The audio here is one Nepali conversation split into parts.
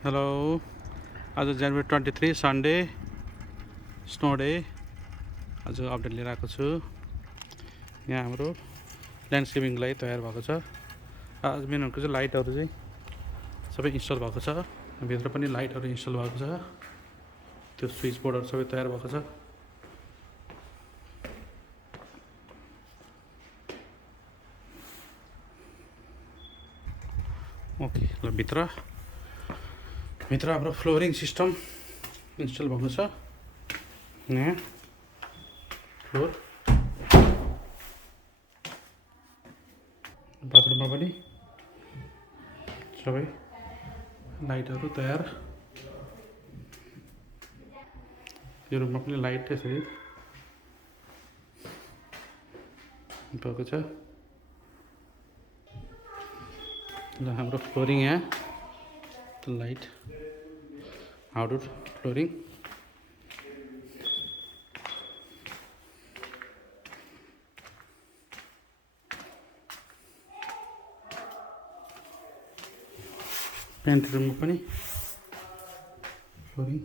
हेलो आज जनवरी 23 सन्डे स्नो डे आज अपडेट लिएर आएको छु। यहाँ हाम्रो ल्यान्डस्केपिङको लागि तयार भएको छ। आज मेनको चाहिँ लाइटहरू चाहिँ सबै इन्स्टल भएको छ। भित्र पनि लाइटहरू इन्स्टल भएको छ। त्यो स्विच बोर्डहरू सबै तयार भएको छ। ओके ल भित्र हाम्रो फ्लोरिङ सिस्टम इन्स्टल भएको छ। यहाँ फ्लोर बाथरुममा पनि सबै लाइटहरू तयार। यो रुममा पनि लाइट त्यसरी भएको छ। ल हाम्रो फ्लोरिङ यहाँ लाइट आउटडोर फ्लोरिङ पेन्ट्री रुममा पनि फ्लोरिङ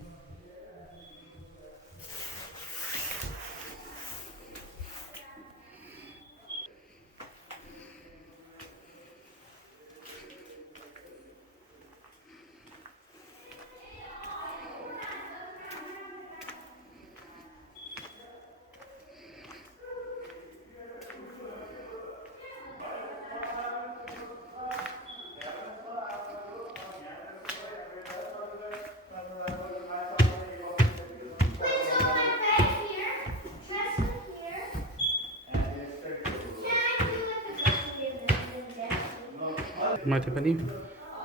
माथि पनि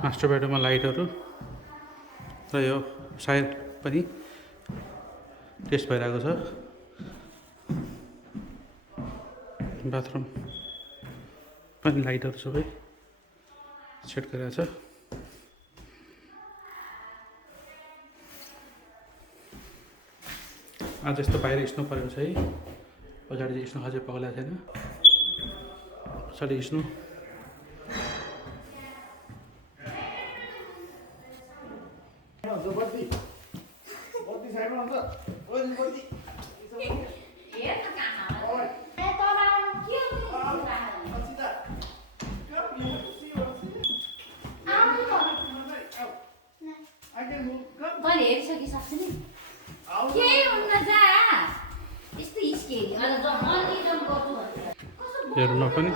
मास्टर बेडरुममा लाइटहरू र यो साइड पनि टेस्ट भइरहेको छ। बाथरुम पनि लाइटहरू सबै सेट गरिरहेको छ। आज यस्तो बाहिर स्नो परेको छ है। पछाडि चाहिँ स्नो अझै पग्लाएको छैन। पछाडि स्नो हेर्नुमा पनि